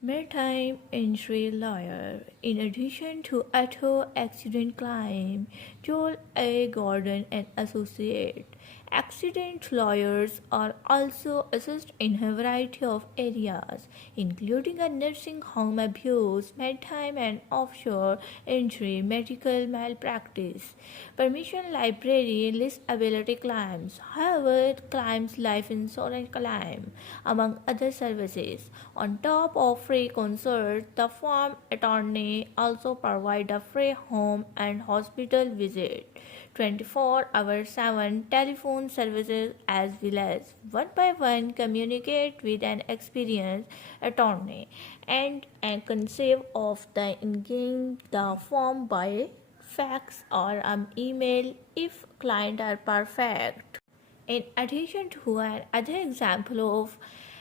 Maritime injury lawyer. In addition to auto accident claim, Joel A. Gordon and Associate accident lawyers are also assist in a variety of areas, including a nursing home abuse, maritime and offshore injury, medical malpractice, permission liability, disability claims. However, it claims life insurance claim, among other services. On top of free consult, the firm attorney also provide a free home and hospital visit, 24/7 telephone services, as well as one-by-one communicate with an experienced attorney and conceive of the engaging the firm by fax or email if clients are perfect. In addition to another example of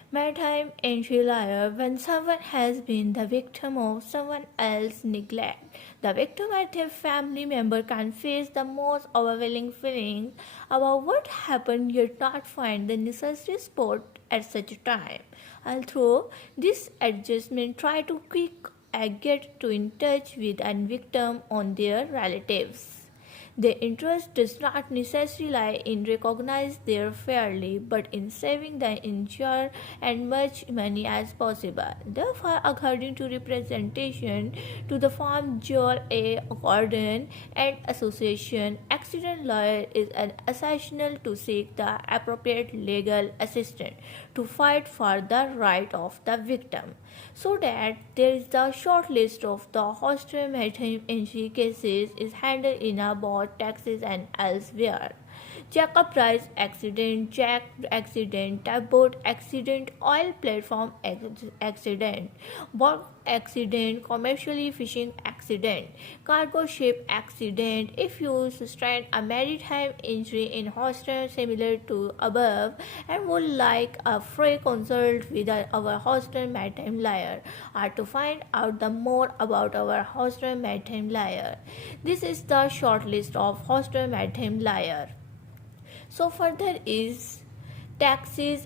maritime injury lawyer, when someone has been the victim of someone else's neglect, the victim and their family member can face the most overwhelming feelings about what happened yet not find the necessary support at such a time. Although this adjustment try to quick get to in touch with a victim on their relatives. Their interest does not necessarily lie in recognizing their fairly, but in saving the injured as much money as possible. Therefore, according to representation to the firm Joel A. Gordon and Association, accident lawyer is an essential to seek the appropriate legal assistance to fight for the right of the victim. So that there is the short list of the hostile maritime injury cases is handled in a board, taxes and elsewhere. Jacob Rice accident, Jack accident, tugboat accident, oil platform accident, boat accident, commercially fishing accident, cargo ship accident. If you sustain a maritime injury in hostel similar to above and would like a free consult with our hostel maritime lawyer or to find out the more about our hostel maritime lawyer, this is the short list of hostel maritime lawyer. So further is taxes